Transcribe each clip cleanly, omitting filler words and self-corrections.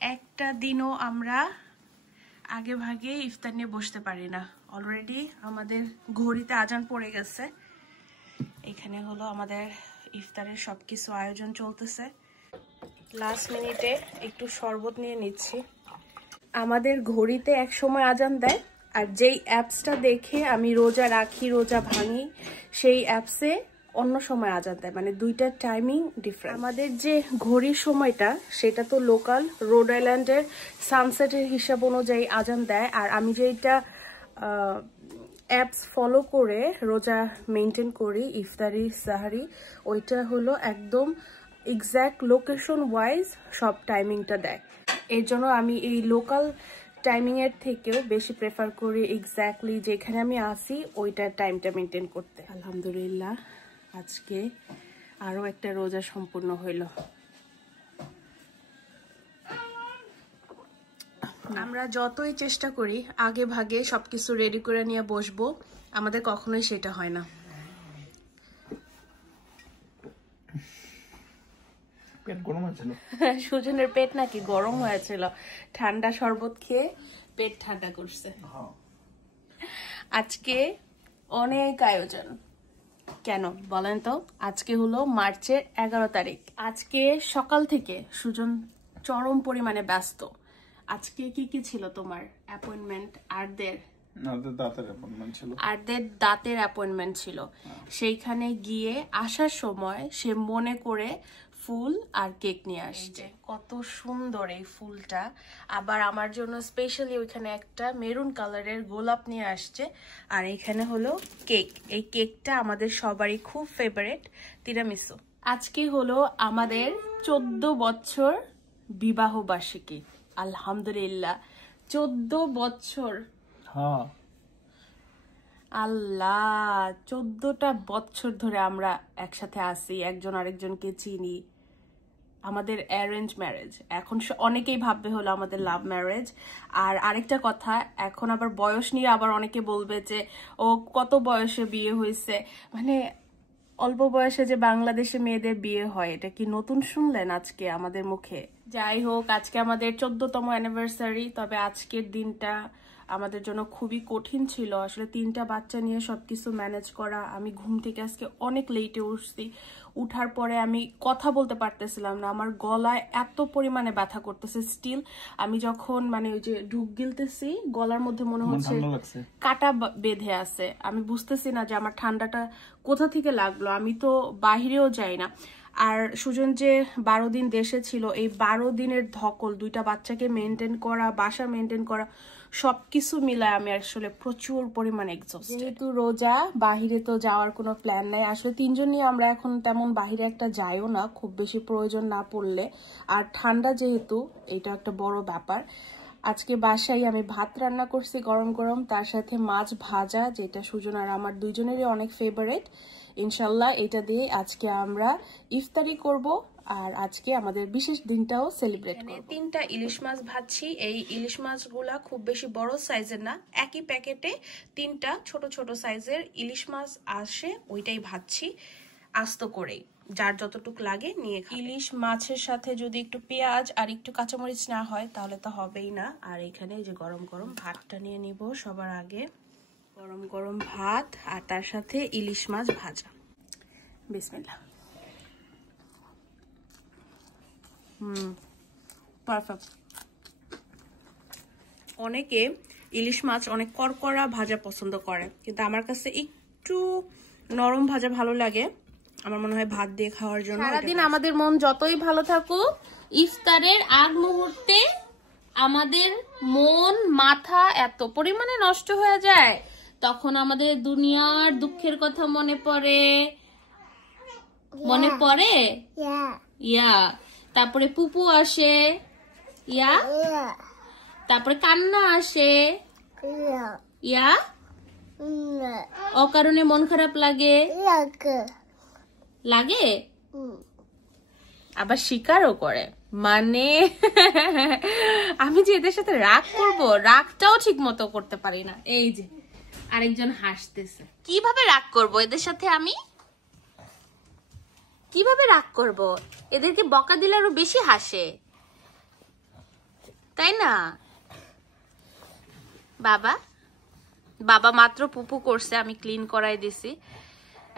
একটা দিনও আমরা আগে ভাগে ইফতার নিয়ে বসতে পারি না। অলরেডি আমাদের ঘড়িতে আজান পড়ে গেছে। এখানে হলো আমাদের ইফতারের সবকিছু আয়োজন চলতেছে। লাস্ট মিনিটে একটু শরবত নিয়ে নিচ্ছি। আমাদের ঘড়িতে এক সময় আজান দেয়, আর যেই অ্যাপসটা দেখে আমি রোজা রাখি, রোজা ভাঙি, সেই অ্যাপসে অন্য সময় আজান দেয়, মানে দুইটার টাইমিং ডিফারেন্ট। আমাদের যে ঘড়ির সময়টা সেটা তো লোকাল রোড আইল্যান্ডের সানসেটের হিসাব অনুযায়ী আজান দেয়, আর আমি যেটা অ্যাপস ফলো করে রোজা মেনটেন করি, ইফতারি সাহারি, ওইটা হলো একদম এক্স্যাক্ট লোকেশন ওয়াইজ সব টাইমিংটা দেয়। এর জন্য আমি এই লোকাল টাইমিংয়ের থেকেও বেশি প্রেফার করি এক্স্যাক্টলি যেখানে আমি আসি ওইটার টাইমটা মেনটেন করতে। আলহামদুলিল্লাহ, আজকে আরও একটা রোজা সম্পূর্ণ হইল। আমরা যতই চেষ্টা করি আগে ভাগে সবকিছু রেডি করে নিয়ে বসবো, আমাদের কখনোই সেটা হয় না। সুজনের পেট নাকি গরম হয়েছিল, ঠান্ডা শরবত খেয়ে পেট ঠান্ডা করছে। আজকে অনেক আয়োজন। কেন বলেন তো? আজকে হলো মার্চের 11 তারিখ। আজকে সকাল থেকে সুজন চরম পরিমাণে ব্যস্ত। আজকে কি কি ছিল তোমার অ্যাপয়েন্টমেন্ট? আরদের দাঁতের অ্যাপয়েন্টমেন্ট ছিল। সেইখানে গিয়ে আসার সময় সে মনে করে ফুল আর কেক নিয়ে আসছে। কত সুন্দর এই ফুলটা! আবার আমার জন্য স্পেশালি ওইখানে একটা মেরুন কালারের গোলাপ নিয়ে আসছে। আর এখানে হলো কেক। এই কেকটা আমাদের সবারই খুব ফেভারিট, তিরামিসু। আজকে হলো আমাদের 14 বছর বিবাহ বার্ষিকী। আলহামদুলিল্লাহ, 14 বছর। আল্লাহ, 14টা বছর ধরে আমরা একসাথে আছি, একজন আরেকজনকে চিনি। আমাদের অ্যারেঞ্জ ম্যারেজ, এখন অনেকেই ভাববে হলো আমাদের লাভ ম্যারেজ। আর আরেকটা কথা, এখন আবার বয়স নিয়ে আবার অনেকে বলবে যে ও কত বয়সে বিয়ে হয়েছে। মানে অল্প বয়সে যে বাংলাদেশে মেয়েদের বিয়ে হয়, এটা কি নতুন শুনলেন আজকে আমাদের মুখে? যাই হোক, আজকে আমাদের 14তম অ্যানিভার্সারি। তবে আজকের দিনটা আমাদের জন্য খুবই কঠিন ছিল। আসলে 3টা বাচ্চা নিয়ে সবকিছু ম্যানেজ করা। আমি ঘুম থেকে আজকে অনেক লেটে উঠছি। উঠার পরে আমি কথা বলতে পারতেছিলাম না, আমার গলায় এত পরিমাণে ব্যথা করতেছে। স্টিল আমি যখন মানে ওই যে ঢুক গিলতেছি, গলার মধ্যে মনে হচ্ছে কাটা বেঁধে আছে। আমি বুঝতেছি না যে আমার ঠান্ডাটা কোথা থেকে লাগলো। আমি তো বাহিরেও যাই না। আর সুজন যে 12 দিন দেশে ছিল, এই 12 দিনের ধকল, 2টা বাচ্চাকে মেনটেন করা, বাসা মেনটেন করা, সবকিছু মিলায় আমি আসলে প্রচুর পরিমাণে এক্সস্টেড। যেহেতু রোজা, বাহিরে তো যাওয়ার কোনো প্ল্যান নাই। আসলে 3জন নিয়ে আমরা এখন তেমন বাহিরে একটা যাইও না, খুব বেশি প্রয়োজন না পড়লে। আর ঠান্ডা যেহেতু, এটা একটা বড় ব্যাপার। আজকে বাসায় আমি ভাত রান্না করছি গরম গরম, তার সাথে মাছ ভাজা, যেটা সুজন আর আমার দুইজনেরই অনেক ফেভারিট। ইনশাল্লাহ এটা দিয়ে আজকে আমরা ইফতারি করব, আর আজকে আমাদের বিশেষ দিনটাও সেলিব্রেট করব। 3টা ইলিশ মাছ ভাজছি। এই ইলিশ মাছগুলা খুব বেশি বড় সাইজের না, একই প্যাকেটে 3টা ছোট ছোট সাইজের ইলিশ মাছ আসে, ওইটাই ভাজছি আস্ত করেই, যার যতটুক লাগে নিয়ে খাবে। ইলিশ মাছের সাথে যদি একটু পেঁয়াজ আর একটু কাঁচামরিচ না হয় তাহলে তো হবেই না। আর এখানে যে গরম গরম ভাতটা নিয়ে নিব সবার আগে। গরম গরম ভাত আর তার সাথে ইলিশ মাছ ভাজা। বিসমিল্লাহ। পারফেক্ট। অনেকে ইলিশ মাছ অনেক করকরা ভাজা পছন্দ করে, কিন্তু আমার কাছে একটু নরম ভাজা ভালো লাগে। আমার মনে হয় ভাত দিয়ে খাওয়ার জন্য। সারাদিন আমাদের মন যতই ভালো থাকুক, ইফতারের আগ মুহূর্তে আমাদের মন মাথা এত পরিমাণে নষ্ট হয়ে যায়, তখন আমাদের দুনিয়ার দুঃখের কথা মনে পড়ে। মনে পড়ে? ইয়া। তারপরে পুপু আসে, ইয়া। তারপরে কান্না আসে, ইয়া। অকারণে মন খারাপ লাগে, লাগে। আবার স্বীকারও করে। মানে আমি যে এদের সাথে রাগ করব, রাগটাও ঠিক মতো করতে পারি না। এই যে আরেকজন হাসতেছে। কিভাবে রাগ করব এদের সাথে? আমি কিভাবে রাগ করব? এদেরকে বকা দিলে আরো বেশি হাসে। তাই না? বাবা বাবা মাত্র পুপু করছে, আমি ক্লিন করাই দিছি।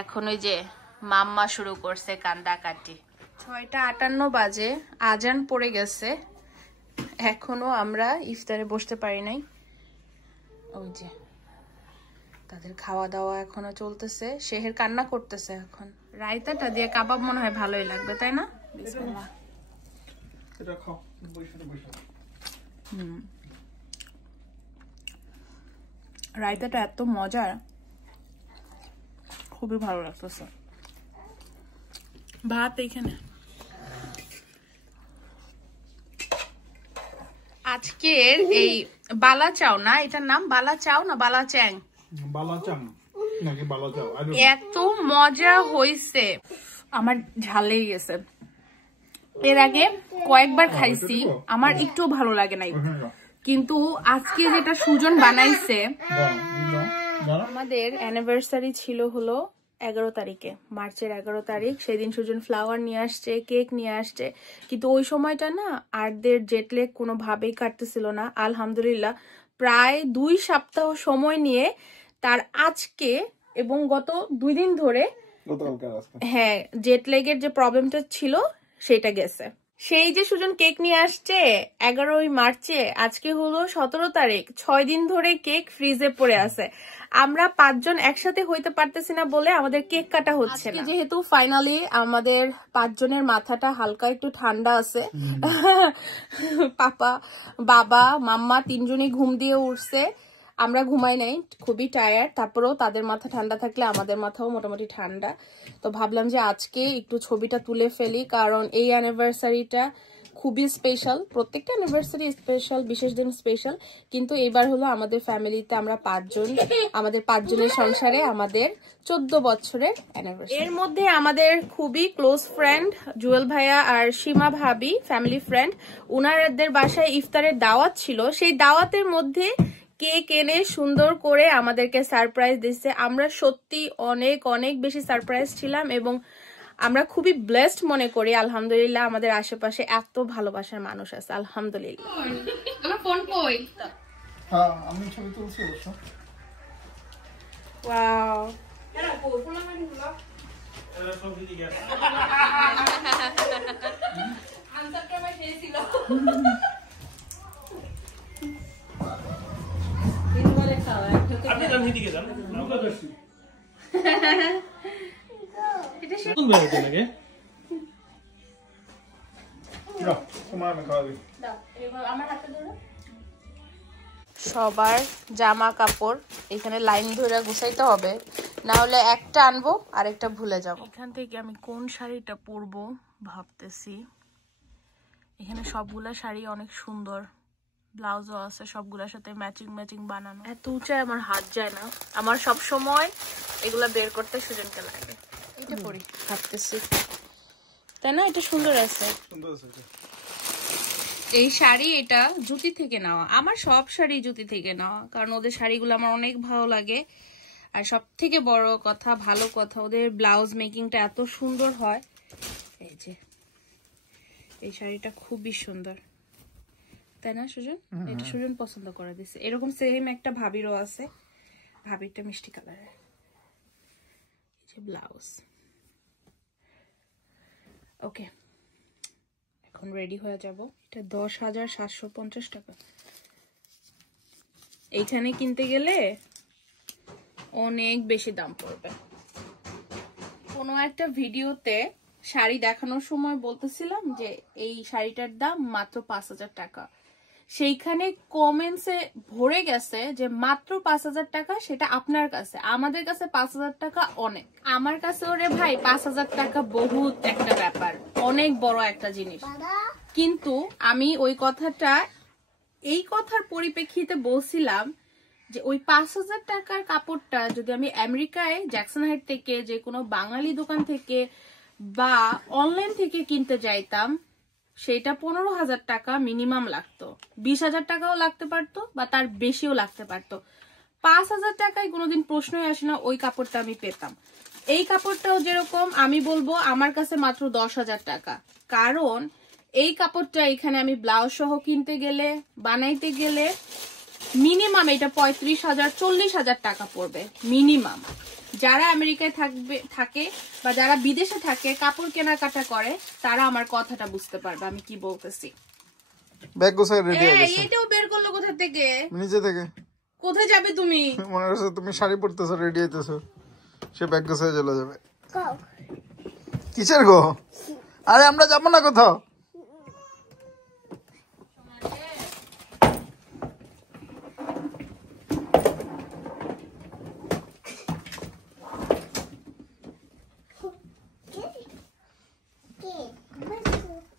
এখন ওই যে মাম্মা শুরু করছে কান্দাকাটি। 6:58 বাজে, আজান পড়ে গেছে, এখনো আমরা ইফতারে বসতে পারি নাই। ওই যে তাদের খাওয়া দাওয়া এখনো চলতেছে, শেহের কান্না করতেছে। এখন রায়তাটা দিয়ে কাবাব মনে হয় ভালোই লাগবে, তাই না? বিসমিল্লাহ। এটা খাও, রায়তাটা এত মজার, খুবই ভালো লাগতেছে। ভাত এখানে। আজকের এই বালা চাও না, এটার নাম বালা চাও না বালা চ্যাং, এত মজা হইছে, আমার ঝাল লেগে গেছে। এর আগে কয়েকবার খাইছি, আমার একটু ভালো লাগে নাই, কিন্তু আজকে যেটা সুজন বানাইছে। আমাদের অ্যানিভার্সারি ছিল হলো 11 তারিখে, মার্চের 11 তারিখ। সেদিন সুজন ফ্লাওয়ার নিয়ে আসছে, কেক নিয়ে আসছে, কিন্তু ওই সময়টা না আরদের জেটলেগ কোনোভাবেই কাটতেছিল না। আলহামদুলিল্লাহ প্রায় 2 সপ্তাহ সময় নিয়ে তার আজকে এবং গত 2 দিন ধরে হ্যাঁ জেটলেগের যে প্রবলেমটা ছিল সেটা গেছে। সেই যে সুজন কেক নিয়ে আসছে 11 মার্চে, আজকে হলো 17 তারিখ, 6 দিন ধরে কেক ফ্রিজে পড়ে আছে। আমরা 5 জন একসাথে হইতে পারতেছি না বলে আমাদের কেক কাটা হচ্ছে না। যেহেতু ফাইনালি আমাদের 5 জনের মাথাটা হালকা একটু ঠান্ডা আছে, পাপা বাবা মাম্মা 3 জনই ঘুম দিয়ে উঠছে, আমরা ঘুমাই নাই, খুবই টায়ার্ড। তারপরেও তাদের মাথা ঠান্ডা থাকলে আমাদের মাথাও মোটামুটি ঠান্ডা। তো ভাবলাম যে আজকে একটু ছবিটা তুলে ফেলি, কারণ এই অ্যানিভার্সারিটা খুবই স্পেশাল। প্রত্যেকটা অ্যানিভার্সারি স্পেশাল, বিশেষ দিন স্পেশাল, কিন্তু এবার হলো আমাদের ফ্যামিলিতে আমরা 5 জন, আমাদের 5 জনের সংসারে আমাদের 14 বছরের অ্যানিভার্সারি। এর মধ্যে আমাদের খুবই ক্লোজ ফ্রেন্ড জুয়েল ভাইয়া আর সীমা ভাবি, ফ্যামিলি ফ্রেন্ড, উনাদের বাসায় ইফতারের দাওয়াত ছিল। সেই দাওয়াতের মধ্যে কেক এনে সুন্দর করে আমাদেরকে সারপ্রাইজ দিচ্ছে। আমরা সত্যি অনেক অনেক বেশি সারপ্রাইজ ছিলাম এবং আমরা খুবই ব্লেসড মনে করি। আলহামদুলিল্লাহ আমাদের আশেপাশে এত ভালোবাসার মানুষ আছে, আলহামদুলিল্লাহ। আমার ফোন কই? হ্যাঁ আমি ছবি তুলছি অবশ্য। ওয়াও, এরা ফোন মানে হলো এরা সব দিদি গেছে। আনসারটা ভাই শেষ ছিল। আপনি জান দিদিকে যান, আমরা দর্শি। এটা শুন বের হতে লাগে। দাও, তোমার আমি খাওয়াবি। দাও, এবার আমার হাতে ধরো। সবার জামা কাপড় এখানে লাইন ধরে গুছাইতে হবে, না হলে একটা আনবো আরেকটা ভুলে যাব। এখান থেকে আমি কোন শাড়িটা পরবো ভাবতেছি। এখানে সবগুলা শাড়ি অনেক সুন্দর, ব্লাউজও আছে, সবগুলোর সাথে ম্যাচিং ম্যাচিং বানানো। এত উঁচায় আমার হাত যায় না, আমার সব সময় এগুলা বের করতে সুজনকে লাগে। এটা পরি ভাবতেছি, তাই না? এটা সুন্দর আছে, সুন্দর আছে। এই শাড়ি এটা জুতি থেকে নেওয়া, আমার সব শাড়ি জুতি থেকে নেওয়া, কারণ ওদের শাড়িগুলো আমার অনেক ভালো লাগে। আর সব থেকে বড় কথা, ভালো কথা, ওদের ব্লাউজ মেকিংটা এত সুন্দর হয়। এই যে এই শাড়িটা খুবই সুন্দর, তাই না সুজন? এটা সুজন পছন্দ করে দিছে। এরকম সেম একটা ভাবিরও আছে, ভাবিরটা মিষ্টি কালারের। এই যে ব্লাউজ। ওকে, এখন রেডি হয়ে যাব। এটা 10,750 টাকা। এইখানে কিনতে গেলে অনেক বেশি দাম পড়বে। কোনো একটা ভিডিওতে শাড়ি দেখানোর সময় বলতেছিলাম যে এই শাড়িটার দাম মাত্র 5,000 টাকা। সেইখানে কমেন্টসে ভরে গেছে যে মাত্র 5,000 টাকা, সেটা আপনার কাছে, আমাদের কাছে 5,000 টাকা অনেক। আমার কাছে ওরে ভাই 5,000 টাকা বহুত একটা ব্যাপার, অনেক বড় একটা জিনিস। কিন্তু আমি ওই কথাটা এই কথার পরিপ্রেক্ষিতে বলছিলাম যে ওই 5,000 টাকার কাপড়টা যদি আমি আমেরিকায় জ্যাকসন হাইট থেকে, যে কোনো বাঙালি দোকান থেকে বা অনলাইন থেকে কিনতে যাইতাম, সেটা 15,000 টাকা মিনিমাম লাগতো, 20,000 টাকাও লাগতে পারতো বা তার বেশিও লাগতে পারতো। 5,000 টাকায় কোনোদিন প্রশ্নই আসে না ওই কাপড়টা আমি পেতাম। এই কাপড়টাও যেরকম আমি বলবো আমার কাছে মাত্র 10,000 টাকা, কারণ এই কাপড়টা এখানে আমি ব্লাউজ সহ কিনতে গেলে বানাইতে গেলে মিনিমাম এটা 35,000 40,000 টাকা পড়বে মিনিমাম। যারা আমেরিকায় থাকে বা যারা বিদেশে থাকে কাপড় কেনাকাটা করে তারা আমার কথাটা বুঝতে পারবে আমি কি বলতেছি। ব্যাগ গোছায় রেডি হয়ে গেছে। এটাও বের করলো কোথা থেকে? নিচে থেকে। কোথায় যাবে তুমি? মনে হচ্ছে তুমি শাড়ি পরতেছো, রেডি হইতেছো, সে ব্যাগ গোছায় চলে যাবে। কিসের গো? আরে আমরা যাবো না কোথাও।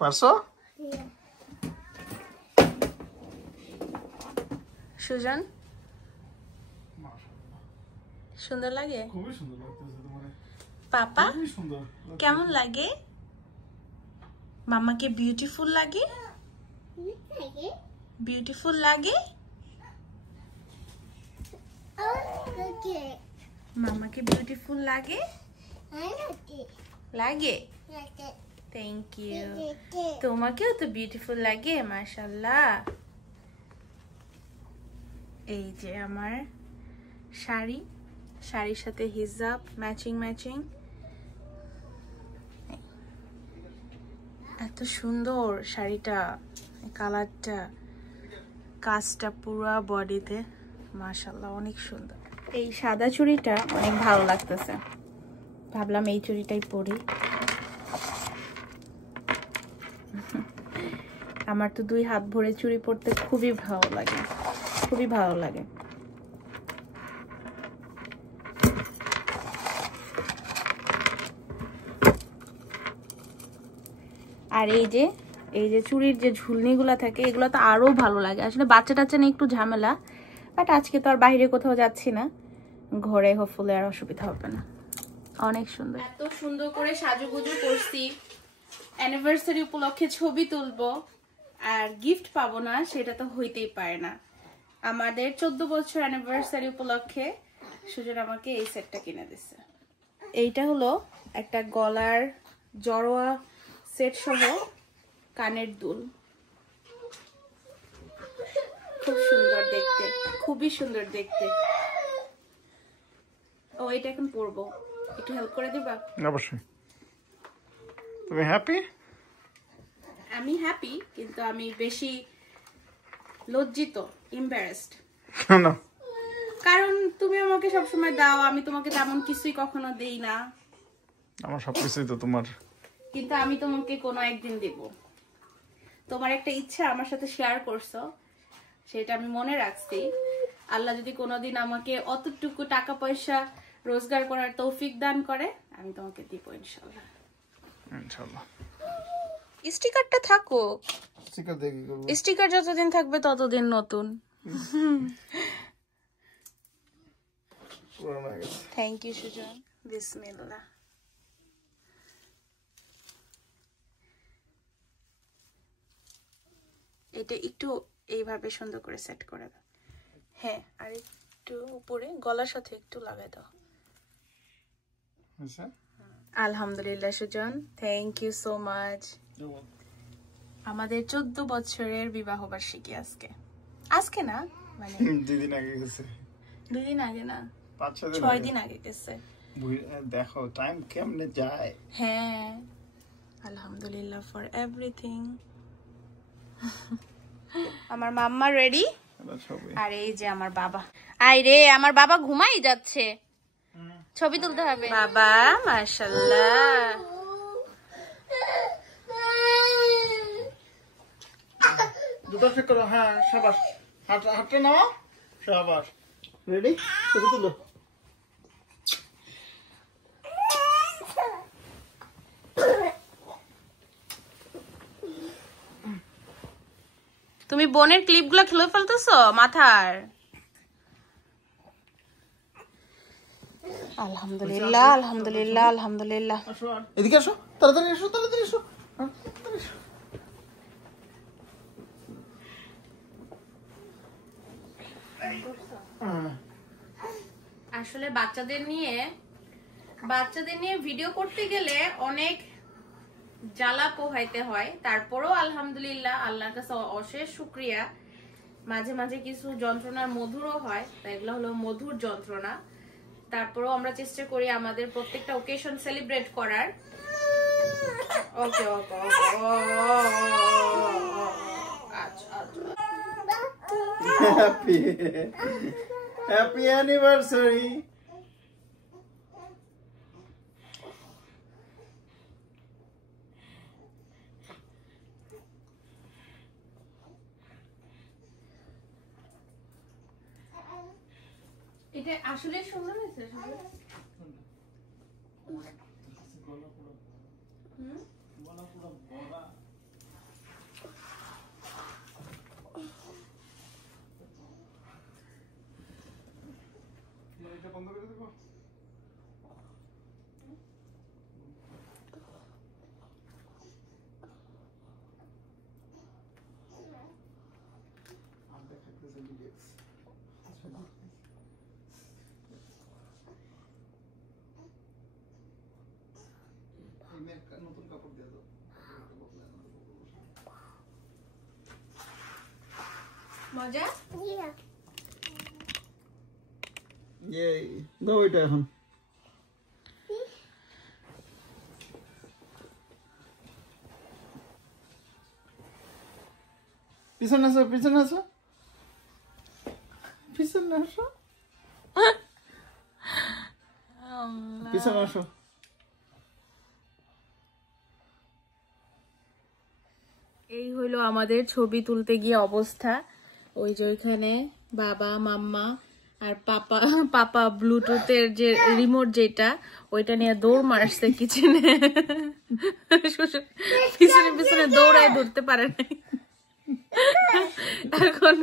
পারছো? সুজন সুন্দর লাগে? খুবই সুন্দর লাগতেছে তোমার। পাপা খুবই সুন্দর। কেমন লাগে? মামাকে বিউটিফুল লাগে? বিউটিফুল লাগে? মামাকে বিউটিফুল লাগে? লাগে? Thank you. তোমাকেও তো বিউটিফুল লাগে মাশাআল্লাহ। এই যে আমার শাড়ি, শাড়ির সাথে হিজাব ম্যাচিং ম্যাচিং। এত সুন্দর শাড়িটা, কালারটা, কাজটা পুরো বডিতে মাশাআল্লাহ অনেক সুন্দর। এই সাদা চুড়িটা অনেক ভালো লাগতেছে, ভাবলাম এই চুড়িটাই পরি। আমার তো 2 হাত ভরে চুড়ি পরতে খুবই ভালো লাগে, খুবই ভালো লাগে। আর এই যে চুড়ির যে ঝুলনিগুলা থাকে এগুলো তো আরো ভালো লাগে। আসলে বাচ্চা টাচ্চা নিয়ে একটু ঝামেলা, বাট আজকে তো আর বাইরে কোথাও যাচ্ছি না, ঘরে হোপফুলি আর অসুবিধা হবে না। অনেক সুন্দর, এত সুন্দর করে সাজুগুজু করছি। অ্যানিভার্সারি উপলক্ষে ছবি তুলবো আর গিফট পাবো না সেটা তো হইতেই পারে না। আমাদের 14 বছর অ্যানিভার্সারি উপলক্ষে সুজন আমাকে এই সেটটা কিনে দিচ্ছে। এইটা হলো একটা গলার জড়োয়া সেট সহ কানের দুল, খুব সুন্দর দেখতে, খুবই সুন্দর দেখতে। ও এটা এখন পরবো, একটু হেল্প করে দিবা? অবশ্যই। তুমি হ্যাপি? আমি হ্যাপি, কিন্তু আমি বেশি লজ্জিত, এম্বারাসড। কেন? কারণ তুমি আমাকে সবসময় দাও, আমি তোমাকে তেমন কিছুই কখনো দেই না। আমার সবকিছুই তো তোমার। কিন্তু আমি তোমাকে কোনো একদিন দেব। তোমার একটা ইচ্ছা আমার সাথে শেয়ার করছো, সেটা আমি মনে রাখছি। আল্লাহ যদি কোনোদিন আমাকে অতটুকু টাকা পয়সা রোজগার করার তৌফিক দান করে আমি তোমাকে দিব ইনশাআল্লাহ। ইনশাআল্লাহ। স্টিকারটা থাকুক। স্টিকার দিয়ে কি করব? স্টিকার যতদিন থাকবে ততদিন নতুন। পুরানো হয়ে গেছে। Thank you Sujan. বিসমিল্লাহ। এটা একটু এইভাবে সুন্দর করে সেট করে দাও। হ্যাঁ, আর একটু উপরে গলার সাথে একটু লাগাই দাও। আচ্ছা। আলহামদুলিল্লাহ Sujan, thank you so much. আমাদের 14 বছরের বিবাহ বার্ষিকী আজকে। আজকে না, মানে 2 দিন আগে গেছে। 2 দিন আগে না, 5-6 দিন আগে গেছে। দেখো টাইম কেমনে যায়। হ্যাঁ, আলহামদুলিল্লাহ ফর এভরিথিং। আমার মাম্মা রেডি, আর এই যে আমার বাবা। আই রে, আমার বাবা ঘুমাই যাচ্ছে, ছবি তুলতে হবে। বাবা মাশাআল্লাহ। দুটো চেক করো। হ্যাঁ, শাবাশ। হাতটা নাও। শাবাশ। রেডি? ছবি তুলো। তুমি বোনের ক্লিপগুলো খুলে ফেলতেছো মাথার। আলহামদুলিল্লাহ, আলহামদুলিল্লাহ, আলহামদুলিল্লাহ। এদিকে আসো, তাড়াতাড়ি এসো, তাড়াতাড়ি এসো। আসলে বাচ্চাদের নিয়ে ভিডিও করতে গেলে অনেক জ্বালা পোহাইতে হয়, তারপরেও আলহামদুলিল্লাহ আল্লাহর কাছে অশেষ শুকরিয়া। মাঝে মাঝে কিছু যন্ত্রণার মধুরও হয়, তাই এগুলো হলো মধুর যন্ত্রণা। তারপরেও আমরা চেষ্টা করি আমাদের প্রত্যেকটা ওকেশন সেলিব্রেট করার। ওকে ওকে আচ্ছা হ্যাপি হ্যাপি অ্যানিভার্সারি। এটা আসলে সুন্দর হয়েছে। বন্ধ করে দেবো। নতুন কাপড় দিয়ে দাও। মজা দাও এটা এখন। পিছনে আসো পিছনে আসো পিছনে আসো পিছনে আসো। এই হলো আমাদের ছবি তুলতে গিয়ে অবস্থা। ওই যে ওইখানে বাবা মাম্মা আর পাপা ব্লুটুথের যে রিমোট যেটা ওইটা নিয়ে দৌড় মারছে কিচেনে, পিছনে পিছনে দৌড়ায় ধরতে পারে নাই। এখন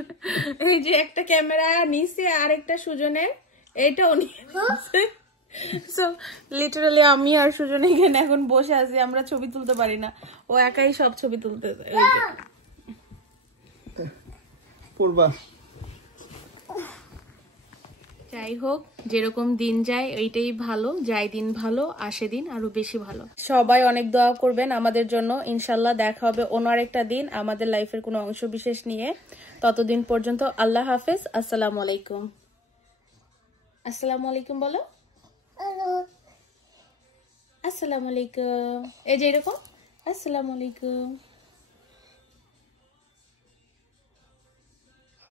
এই যে একটা ক্যামেরা নিচে আরেকটা সুজনের, এইটাও নিয়ে সো লিটারালি আমি আর সুজন এখানে এখন বসে আছি, আমরা ছবি তুলতে পারি না, ও একাই সব ছবি তুলতে। পূর্বা যাই হোক, যেরকম দিন যায় ওইটাই ভালো, যাই দিন ভালো আসে দিন আরো বেশি ভালো। সবাই অনেক দোয়া করবেন আমাদের জন্য। ইনশাল্লাহ দেখা হবে অন্য আরেকটা দিন আমাদের লাইফের কোনো অংশ বিশেষ নিয়ে। ততদিন পর্যন্ত আল্লাহ হাফেজ। আসসালামু আলাইকুম। আসসালামু আলাইকুম বলো। আসসালামু আলাইকুম। এই যে এরকম আসসালামু আলাইকুম।